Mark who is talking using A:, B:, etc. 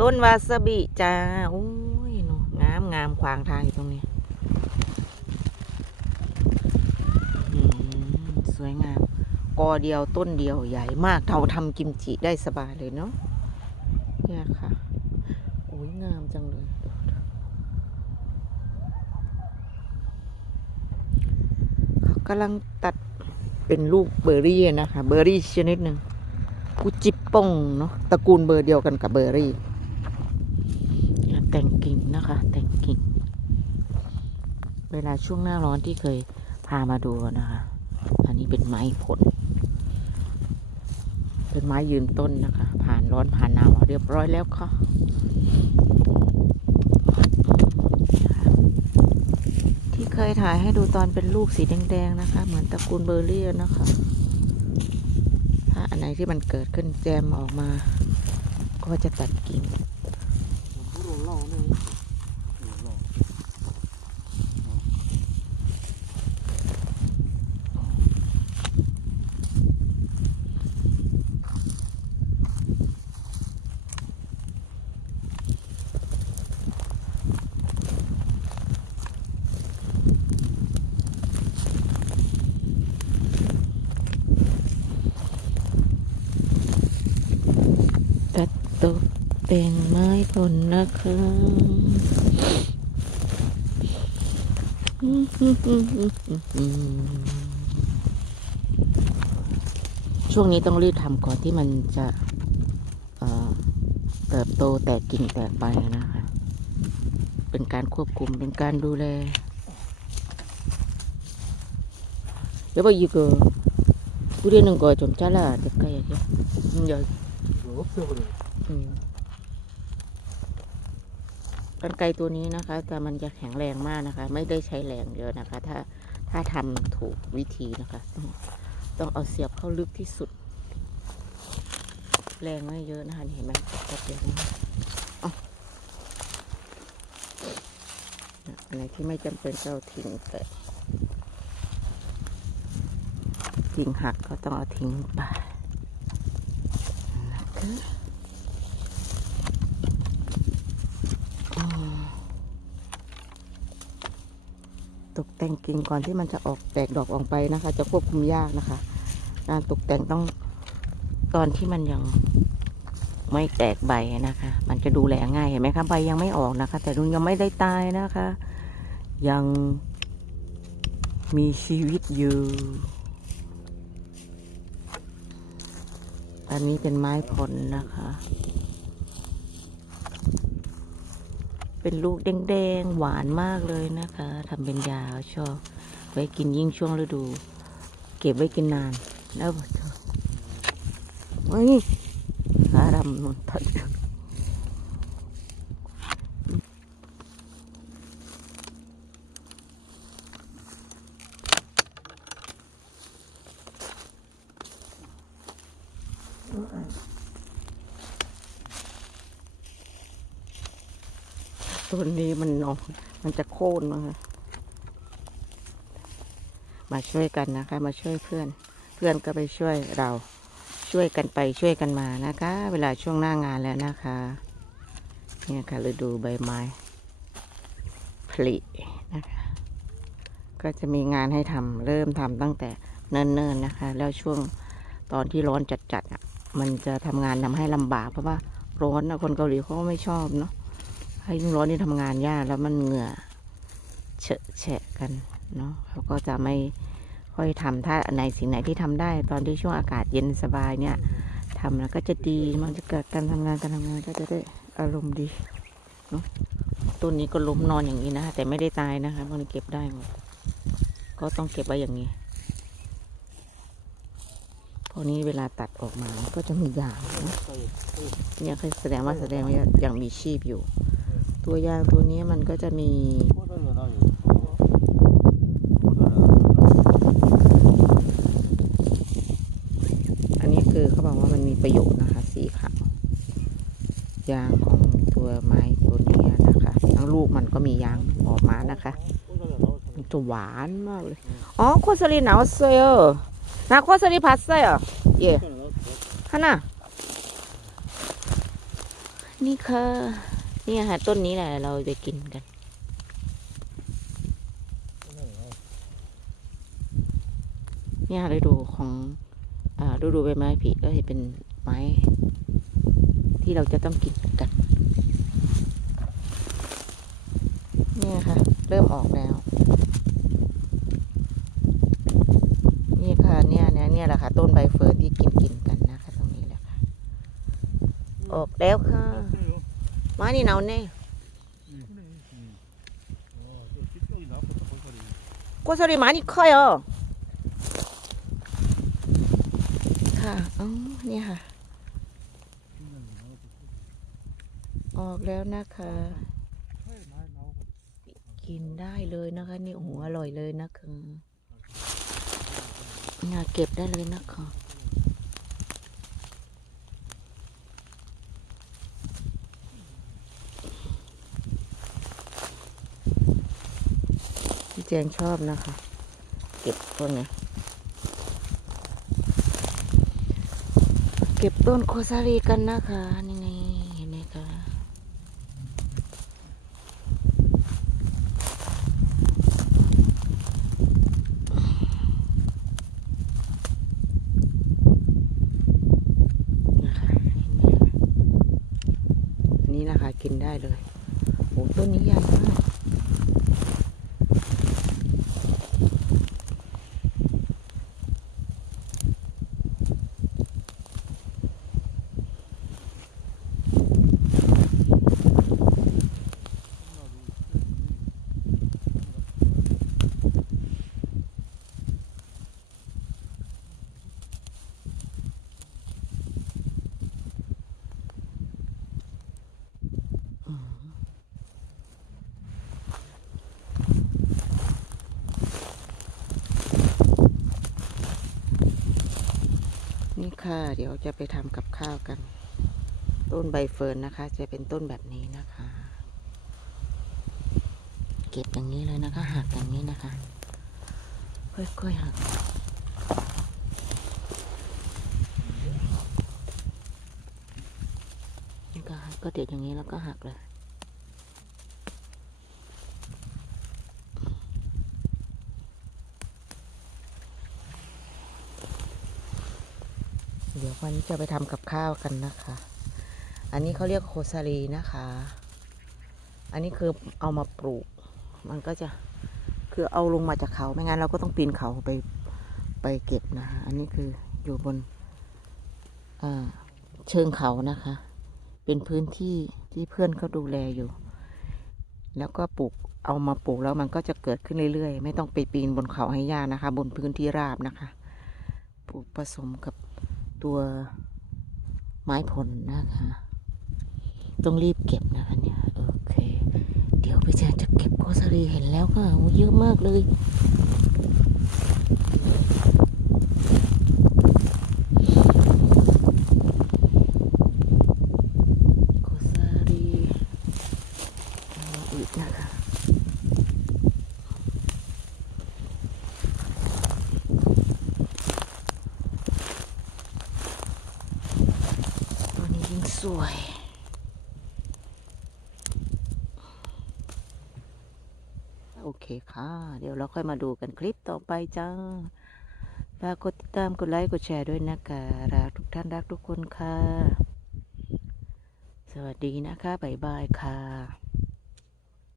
A: ต้นวาซาบิจ้าโอ้ยเนอะงามงามขวางทางอยู่ตรงนี้สวยงาม กอเดียวต้นเดียวใหญ่มากเราทำกิมจิได้สบายเลยเนาะเนี่ยค่ะโอ้ยงามจังเลยเขากำลังตัดเป็นลูกเบอร์รี่นะคะ เบอร์รี่ชนิดหนึ่งกุจิปปงเนาะตระกูลเบอร์เดียวกันกับเบอร์รี่ แต่งกิ่งนะคะ แต่งกิ่ง เวลาช่วงหน้าร้อนที่เคยพามาดูนะคะ อันนี้เป็นไม้ผล เป็นไม้ยืนต้นนะคะ ผ่านร้อนผ่านหนาวเรียบร้อยแล้วค่ะที่เคยถ่ายให้ดูตอนเป็นลูกสีแดงๆนะคะ เหมือนตระกูลเบอร์รี่นะคะถ้าอันไหนที่มันเกิดขึ้นแจมออกมา ก็จะตัดกิ่ง ตัดตกแต่งไม้ผลนะคะช่วงนี้ต้องรีบทำก่อนที่มันจะเอ่อเติบโตแตกกิ่งแตกใบนะคะ เป็นการควบคุมเป็นการดูแลเดี๋ยวไปอีกเออ우리는거좀잘라야될까요 음, 여
B: 이거 없애버려.
A: อืม กันไกตัวนี้นะคะ แต่มันจะแข็งแรงมากนะคะ ไม่ได้ใช้แรงเยอะนะคะ ถ้าถ้าทำถูกวิธีนะคะ ต้องต้องเอาเสียบเข้าลึกที่สุด แรงไม่เยอะนะคะเห็นไหมกดเยวนะเอาเนี่ยอันไหนที่ไม่จำเป็นเอาทิ้งแต่ทิ้งหักก็ต้องเอาทิ้งไปนะคะ ตกแต่งกิ่งก่อนที่มันจะออกแตกดอกออกไปนะคะ จะควบคุมยากนะคะ การตกแต่งต้องตอนที่มันยังไม่แตกใบนะคะ มันจะดูแลง่ายเห็นไหมคะใบยังไม่ออกนะคะ แต่นุนยังไม่ได้ตายนะคะ ยังมีชีวิตอยู่อันนี้เป็นไม้ผลนะคะ เป็นลูกแดงๆ หวานมากเลยนะคะทำเป็นยาชอบไว้กินยิ่งช่วงฤดู เก็บไว้กินนานแล้วเธอเฮ้ยขาดำนุ่นทัด ต้นนี้มันนอนมันจะโค่นมามาช่วยกันนะคะ มาช่วยเพื่อน เพื่อนก็ไปช่วยเราช่วยกันไปช่วยกันมานะคะ เวลาช่วงหน้างานแล้วนะคะ เนี่ยค่ะฤดูใบไม้ผลินะคะ ก็จะมีงานให้ทำเริ่มทำตั้งแต่เนิ่นๆนะคะ แล้วช่วงตอนที่ร้อนจัดๆอะ มันจะทำงานทำให้ลำบากเพราะว่าร้อนนะคนเกาหลีเขาไม่ชอบเนาะ ให้ยิ่งร้อนนี่ทำงานยากแล้วมันเหงื่อเฉอะแฉะกันเนาะเขาก็จะไม่ค่อยทำถ้าอันไหนสิ่งไหนที่ทำได้ ตอนที่ช่วงอากาศเย็นสบายเนี่ยทำแล้วก็จะดีมันจะเกิดการทำงานการทำงานก็จะได้อารมณ์ดีเนาะต้นนี้ก็ล้มนอนอย่างนี้นะคะแต่ไม่ได้ตายนะคะมันเก็บได้หมดก็ต้องเก็บไว้อย่างนี้พอนี้เวลาตัดออกมาก็จะมียางนะเนี่ยคือแสดงว่าแสดงว่ายังมีชีพอยู่ ตัวยางตัวนี้มันก็จะมีอันนี้คือเขาบอกว่ามันมีประโยชน์นะคะ สีขาวยางของตัวไม้ตัวนี้นะคะ ทั้งลูกมันก็มียางออกมานะคะจะหวานมากเลยอ๋อโคสรีหนาวเซยร์นะโคสรีพัสเซยเย่ฮะน่ะนี่ค่ะ นี่อาหารต้นนี้แหละเราไปกินกัน เนี่ยฤดูของอ่าฤดูใบไม้ผลิก็จะเป็นไม้ ที่เราจะต้องกินกันเนี่ยค่ะ เริ่มออกแล้ว นี่ค่ะเนี่ยเนี่ยเนี่ยแหละค่ะ ต้นใบเฟิร์นที่กินกินกันนะคะ ตรงนี้แหละค่ะ ออกแล้วค่ะ มานี่เนาแน่ 꼬소리 많이 커요. ค่ะอ๋อเนี่ยค่ะ ออกแล้วนะคะ กินได้เลยนะคะ นี่โอ้โหอร่อยเลยนะคะเนี่ยเก็บได้เลยนะคะ พี่แจงชอบนะคะ เก็บพวกนี้เก็บต้นโคซารีกันนะคะนี่ไงเห็นไหมคะนะคะเห็นไหมคะนนี้นะคะกินได้เลยโอ้ต้นนี้ใหญ่มาก นี่ค่ะ เดี๋ยวจะไปทำกับข้าวกัน ต้นใบเฟิร์นนะคะ จะเป็นต้นแบบนี้นะคะ เก็บอย่างนี้เลยนะคะ หักอย่างนี้นะคะ ค่อยๆหักนี่ก็หักก็เด็ดอย่างนี้แล้วก็หักเลย เดี๋ยววันนี้จะไปทำกับข้าวกันนะคะ อันนี้เขาเรียกโคซารีนะคะ อันนี้คือเอามาปลูก มันก็จะคือเอาลงมาจากเขา ไม่งั้นเราก็ต้องปีนเขาไปไปเก็บนะคะ อันนี้คืออยู่บนเชิงเขานะคะ เป็นพื้นที่ที่เพื่อนเขาดูแลอยู่ แล้วก็ปลูกเอามาปลูกแล้วมันก็จะเกิดขึ้นเรื่อยๆ ไม่ต้องไปปีนบนเขาให้ยากนะคะ บนพื้นที่ราบนะคะ ปลูกผสมกับ ตัวไม้ผลนะคะ ต้องรีบเก็บนะคะเนี่ย โอเค เดี๋ยวพี่แจจะเก็บโคสรีเห็นแล้วค่ะเยอะมากเลย โคสรีเอาอีกนะคะ ตัวนี้ยิ่งสวย โอเคค่ะ เดี๋ยวเราค่อยมาดูกันคลิปต่อไปจ้าฝากกดติดตามกดไลค์กดแชร์ด้วยนะคะรักทุกท่านรักทุกคนค่ะ สวัสดีนะคะ บ๊ายบายค่ะ